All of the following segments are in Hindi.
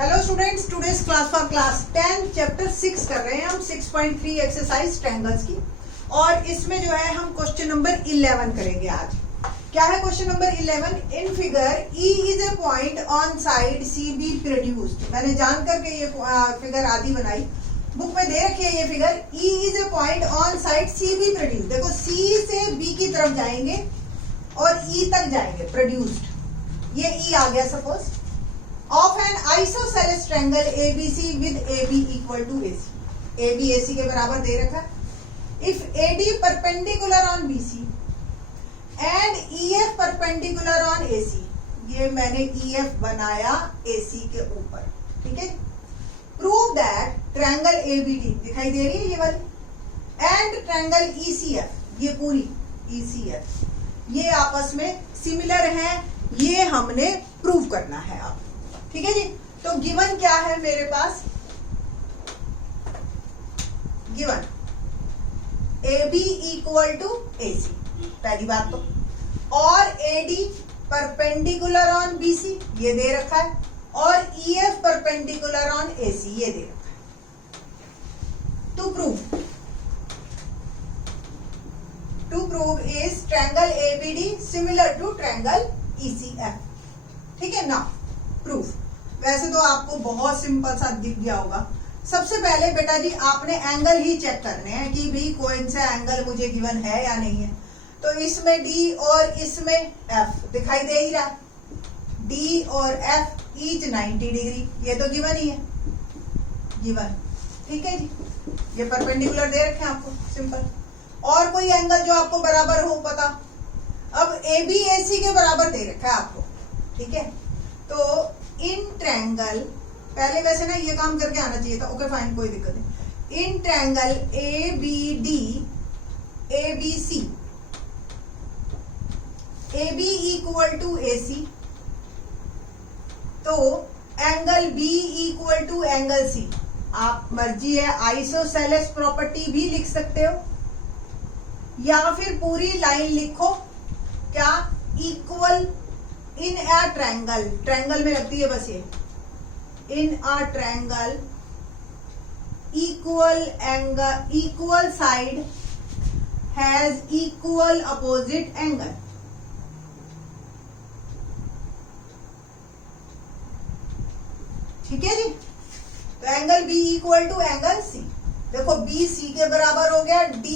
Hello students, today's class for class 10 chapter 6 कर रहे हैं हम 6.3 एक्सरसाइज ट्रायंगल्स की। और इसमें जो है हम क्वेश्चन नंबर 11 करेंगे आज। क्या है question number 11? In figure E is a point on side CB produced. मैंने जान करके ये फिगर आदि बनाई, बुक में दे रखी है ये figure. E is a point on side CB produced. देखो C से B की तरफ जाएंगे और E तक जाएंगे प्रोड्यूस्ड। ये E आ गया suppose. Of an isosceles triangle ABC with AB equal to AC। AB AC के बराबर दे रखा है। If AD perpendicular on BC and EF perpendicular on AC। ये मैंने EF बनाया AC के ऊपर, ठीक है। प्रूव दैट ट्रायंगल ABD दिखाई दे रही है ये वाली, एंड ट्रायंगल ECF, ये पूरी ECF ये आपस में सिमिलर हैं। ये हमने प्रूव करना है आप, ठीक है जी। तो गिवन क्या है मेरे पास? Given AB equal to AC, पहली बात तो। और AD परपेंडिकुलर ऑन BC, ये दे रखा है। और EF परपेंडिकुलर ऑन AC, ये दे रखा है। To prove is triangle ABD similar to triangle ECF, ठीक है ना। प्रूफ वैसे तो आपको बहुत सिंपल सा दिख गया होगा। सबसे पहले बेटा जी आपने एंगल ही चेक करने हैं कि भाई कौन सा एंगल मुझे गिवन है या नहीं है। तो इसमें D और इसमें F दिखाई दे ही रहा है। D और F ईच 90 डिग्री, ये तो गिवन ही है, गिवन, ठीक है जी। ये परपेंडिकुलर दे रखे हैं आपको, सिंपल। और कोई एंगल जो आपको बराबर हो पता। अब AB AC के बराबर दे रखा है आपको, ठीक है। तो इन ट्रायंगल, पहले वैसे ना ये काम करके आना चाहिए था, ओके फाइन, कोई दिक्कत नहीं। In triangle ABD ABC AB equal to AC, तो angle B equal to angle C। आप मर्जी है, आइसोसेलेस प्रॉपर्टी भी लिख सकते हो या फिर पूरी लाइन लिखो। क्या? Equal in a triangle, triangle में लगती है बस ये। In a triangle equal angle, equal side has equal opposite angle. ठीक है जी। तो angle B equal to angle C। देखो B C के बराबर हो गया, D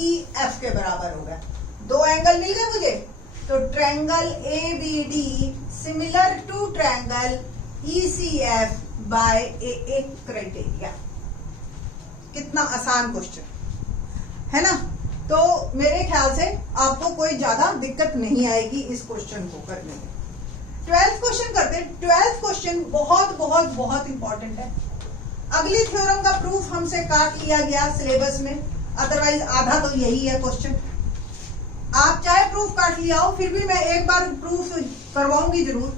F के बराबर हो गया, दो एंगल मिल गए मुझे। तो triangle ABD similar to triangle ECF by AA criteria. कितना आसान क्वेश्चन है ना। तो मेरे ख्याल से आपको कोई ज्यादा दिक्कत नहीं आएगी इस क्वेश्चन को करने में। 12th क्वेश्चन करते हैं। 12th क्वेश्चन बहुत बहुत बहुत इंपॉर्टेंट है। अगली थ्योरम का प्रूफ हमसे काट लिया गया सिलेबस में, अदरवाइज आधा तो यही है क्वेश्चन। आप चाहे प्रूफ काट लिया हो, फिर भी मैं एक बार प्रूफ करवाऊंगी जरूर,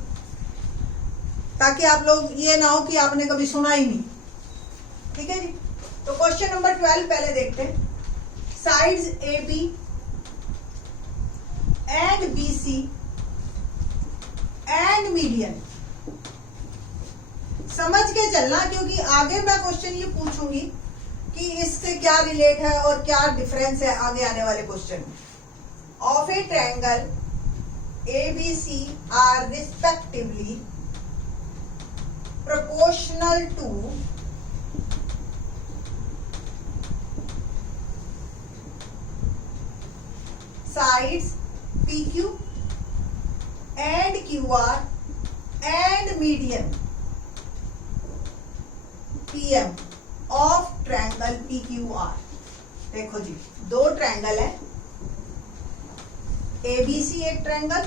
ताकि आप लोग ये ना हो कि आपने कभी सुना ही नहीं, ठीक है जी। तो क्वेश्चन नंबर 12 पहले देखते हैं। Sides AB and BC and median. समझ के चलना, क्योंकि आगे मैं क्वेश्चन ये पूछूंगी कि इससे क्या रिलेट है और क्या डिफरेंस है आगे आने वाले क्वेश्चन में। Of a triangle ABC are respectively proportional to sides PQ and QR and median PM of triangle PQR। देखो जी, दो ट्रायंगल है, ABC एक ट्रायंगल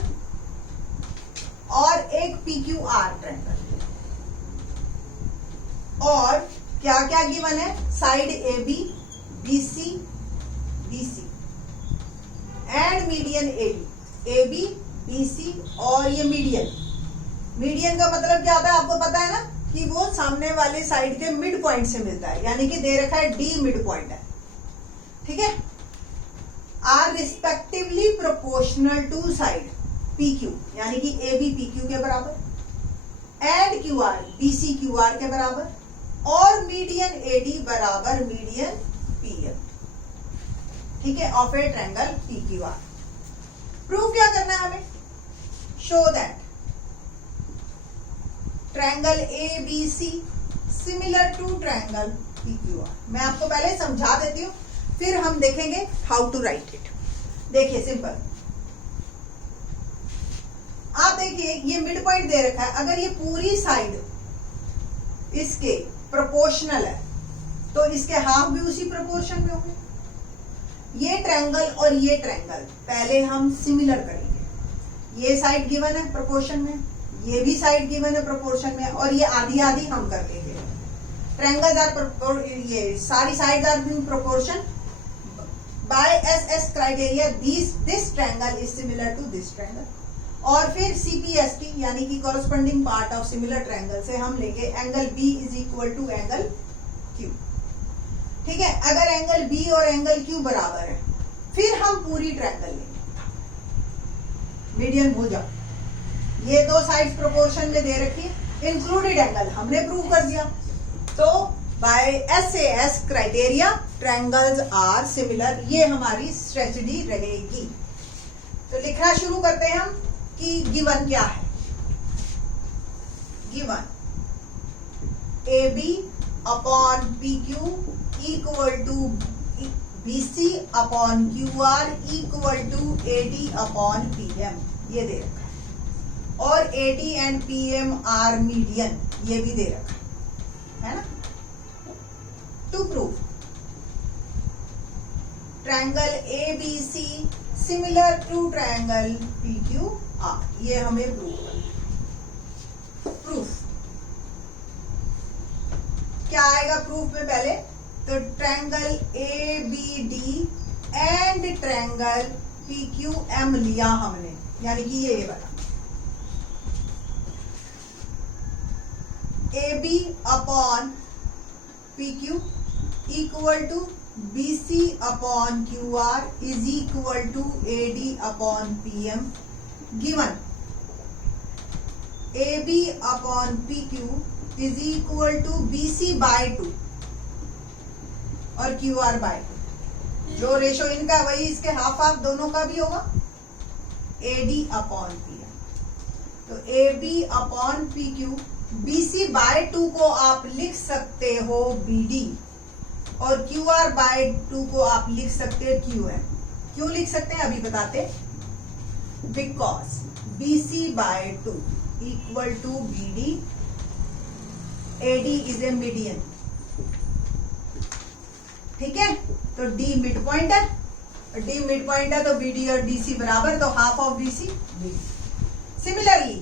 और एक PQR ट्रायंगल। और क्या क्या गिवन है? Side AB, BC, BC and median AB, BC और ये मीडियन। मीडियन का मतलब क्या होता है आपको पता है ना, कि वो सामने वाले साइड के मिड पॉइंट से मिलता है, यानी कि दे रखा है D मिड पॉइंट है, ठीक है। Are respectively proportional to side PQ, यानी कि AB PQ के बराबर। And Q R BC Q R के बराबर और मीडियन एडी बराबर मीडियन पीएम, ठीक है, of a triangle P Q R. Prove क्या करना है हमें? Show that triangle A B C similar to triangle P Q R. मैं आपको पहले समझा देती हूँ, फिर हम देखेंगे हाउ टू राइट इट। देखिए सिंपल, आप देखिए ये मिड पॉइंट दे रखा है, अगर ये पूरी साइड इसके प्रोपोर्शनल है तो इसके हाफ भी उसी प्रोपोर्शन में होंगे। ये ट्रायंगल और ये ट्रायंगल पहले हम सिमिलर करेंगे। ये साइड गिवन है प्रोपोर्शन में, ये भी साइड गिवन है प्रोपोर्शन में, और ये आधी आधी हम कर लेंगे। ट्रायंगल्स आर ये सारी sides are in proportion by S criteria this triangle is similar to this triangle. और फिर सीपीएसटी यानी कि corresponding part of similar triangle से हम लेंगे angle B is equal to angle Q, ठीक है। अगर एंगल बी और एंगल क्यू बराबर है फिर हम पूरी ट्रायंगल लेंगे, मीडियन भूल जाओ। ये दो साइड्स प्रोपोर्शन में दे रखी है, इंक्लूडेड एंगल हमने प्रूव कर दिया। तो by S criteria triangles are similar, ये हमारी स्ट्रेटजी रहेगी। तो लिखना शुरू करते हैं हम कि गिवन क्या है। Given A B upon P Q equal to B C upon Q R equal to A D upon P M, ये दे रखा है। और A D and P M are median, ये भी दे रखा है ना। To prove triangle A B C similar to triangle P Q R, ये हमें प्रूव करना। प्रूफ क्या आएगा प्रूफ में? पहले तो triangle A B D and triangle P Q M लिया हमने, यानी कि ये वाला A B upon P Q equal to B C upon Q R is equal to A D upon P M. Given A B upon P Q is equal to B C by 2 और क्यू आर बाय 2। जो रेशो इनका वही इसके हाफ हाफ दोनों का भी होगा, A D upon P M. तो A B upon P Q, B C by 2 को आप लिख सकते हो बी डी, और क्यू आर बाय 2 को आप लिख सकते हैं क्यू एम। क्यों लिख सकते हैं अभी बताते। Because B C by 2 equal to B D, A D is a median, ठीक है। तो डी मिड पॉइंट है, डी मिड पॉइंट है तो बी डी और डी सी बराबर, तो half of B C B D. Similarly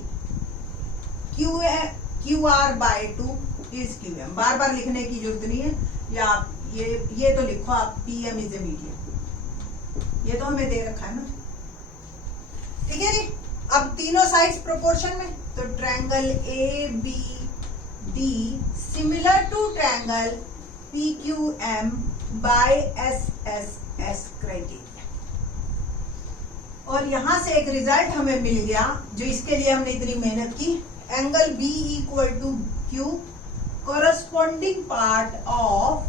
Q R by 2 is Q M. बार बार लिखने की जरूरत नहीं है, या आप ये तो लिखो आप P M is a medium, ये तो हमें दे रखा है ना, ठीक है जी। अब तीनों साइड्स प्रोपोर्शन में, तो triangle A B D similar to triangle P Q M by S criteria. और यहां से एक रिजल्ट हमें मिल गया, जो इसके लिए हमने इतनी मेहनत की। Angle B equal to Q, corresponding part of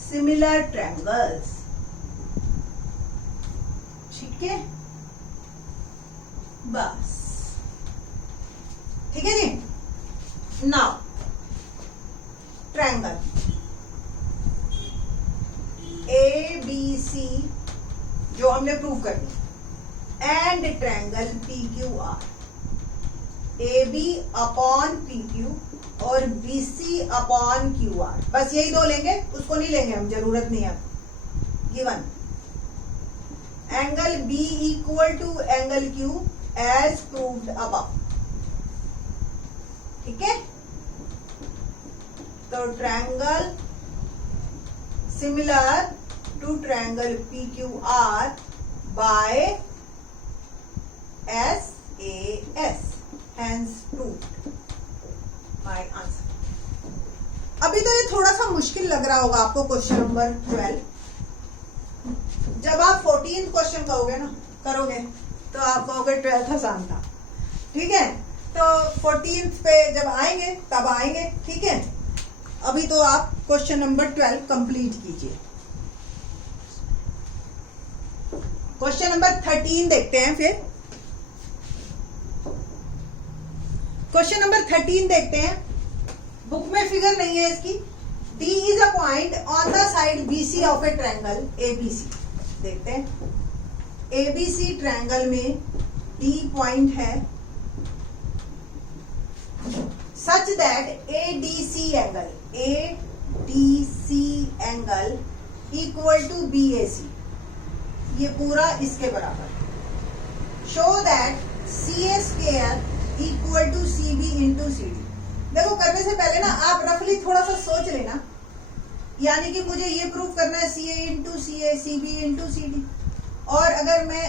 similar triangles, ठीक है। बस ठीक है जी। Now triangle A B C जो हमने प्रूव कर दिया, and triangle P Q R, A B upon P Q और B C upon Q R, बस यही दो लेंगे, उसको नहीं लेंगे हम, जरूरत नहीं है। Given angle B equal to angle Q as proved above, ठीक है। तो triangle similar to triangle P Q R by S A S, hence proved my answer। अभी तो ये थोड़ा सा मुश्किल लग रहा होगा आपको क्वेश्चन नंबर 12। जब आप 14 क्वेश्चन करोगे तो आप कहोगे 12th आसान था। ठीक है, तो 14th पे जब आएंगे तब आएंगे, ठीक है। अभी तो आप क्वेश्चन नंबर 12 कंप्लीट कीजिए। क्वेश्चन नंबर 13 देखते हैं फिर। क्वेश्चन नंबर 13 देखते हैं। बुक में फिगर नहीं है इसकी। D is a point on the side BC of a triangle ABC। देखते हैं, ABC ट्रायंगल में D पॉइंट है such that ADC angle equal to BAC, ये पूरा इसके बराबर। Show that CA square equal to CB into CD। देखो करने से पहले ना आप रफली थोड़ा सा सोच लेना, यानी कि मुझे ये प्रूव करना है CA into CA, CB into CD, और अगर मैं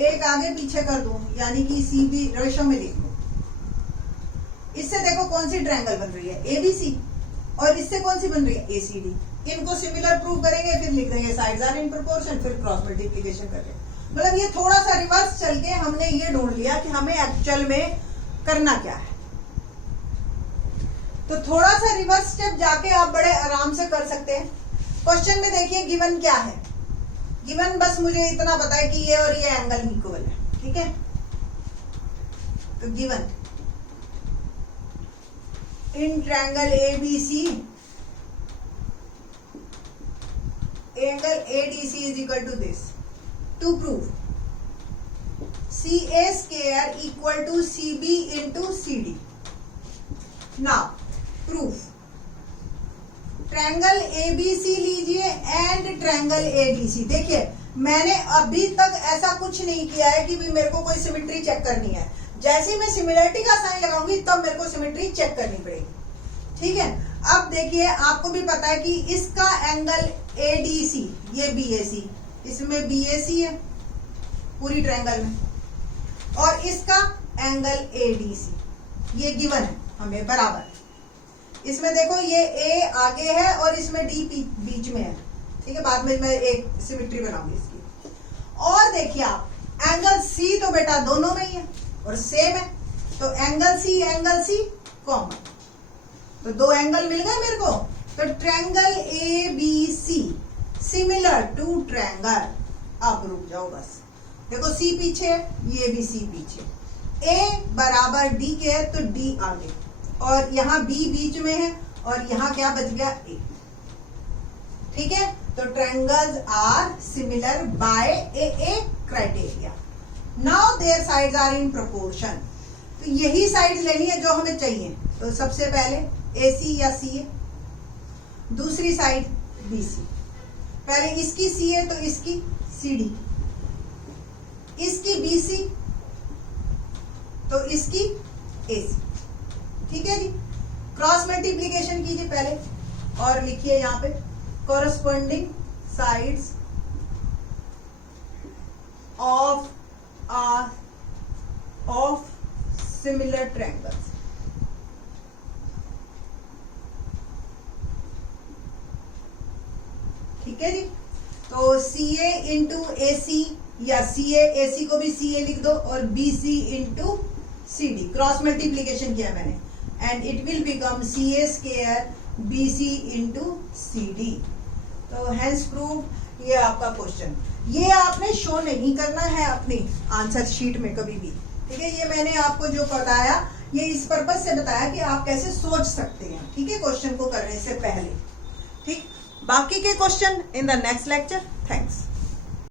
एक आगे पीछे कर दूं यानी कि CB रेशो में लिख लूं, इससे देखो कौन सी ट्रायंगल बन रही है ABC, और इससे कौन सी बन रही है ACD। इनको सिमिलर प्रूव करेंगे, फिर लिख देंगे साइड्स आर इन प्रोपोर्शन, फिर क्रॉस मल्टीप्लिकेशन करेंगे। मतलब ये थोड़ा सा रिवर्स चल के हमने ये ढूंढ लिया कि हमें एक्चुअल में करना क्या है। तो थोड़ा सा रिवर्स स्टेप जाके आप बड़े आराम से कर सकते हैं। क्वेश्चन में देखिए गिवन क्या है। गिवन बस मुझे इतना पता है कि ये और ये एंगल इक्वल है, ठीक है। तो given in triangle ABC angle ADC is equal to this. To prove CA square equal to CB into CD। Now proof triangle ABC लीजिए एंड ट्रायंगल ADC। देखिए मैंने अभी तक ऐसा कुछ नहीं किया है कि भी मेरे को कोई सिमेट्री चेक करनी है। जैसे ही मैं सिमिलरिटी का साइन लगाऊंगी तब मेरे को सिमेट्री चेक करनी पड़ेगी, ठीक है। अब देखिए आपको भी पता है कि इसका एंगल ADC, ये BAC, इसमें BAC है पूरी ट्रायंगल में, और इसका एंगल ADC ये गिवन है हमें बराबर। इसमें देखो ये A आगे है और इसमें D बीच में है, ठीक है। बाद में मैं एक सिमेट्री बनाऊंगी इसकी। और देखिए आप एंगल C तो बेटा दोनों में ही है और सेम है, तो एंगल C कॉमन, तो दो एंगल मिल गए मेरे को। तो triangle ABC similar to triangle. अब रुक जाओ बस, देखो C पीछे है, ये भी C पीछे, A बराबर D के है तो D आगे, और यहाँ B बीच में है और यहाँ क्या बच गया A, ठीक है। तो triangles are similar by A criteria. Now their sides are in proportion. तो यही साइड्स लेनी है जो हमें चाहिए। तो सबसे पहले AC या CA, दूसरी साइड BC। पहले इसकी CA तो इसकी CD, इसकी BC तो इसकी AC, ठीक है जी। क्रॉस मल्टीप्लिकेशन कीजिए पहले और लिखिए यहाँ पे corresponding sides of similar triangles। ठीक है जी। तो CA इंटू AC या CA AC को भी CA लिख दो और BC into CD, cross multiplication किया मैंने, and it will become CA square BC into CD। तो हैंस प्रूव ये आपका क्वेश्चन। ये आपने शो नहीं करना है अपनी आंसर शीट में कभी भी, ठीक है। ये मैंने आपको जो बताया ये इस पर्पज से बताया कि आप कैसे सोच सकते हैं, ठीक है, क्वेश्चन को करने से पहले, ठीक। बाकी के question in the next lecture.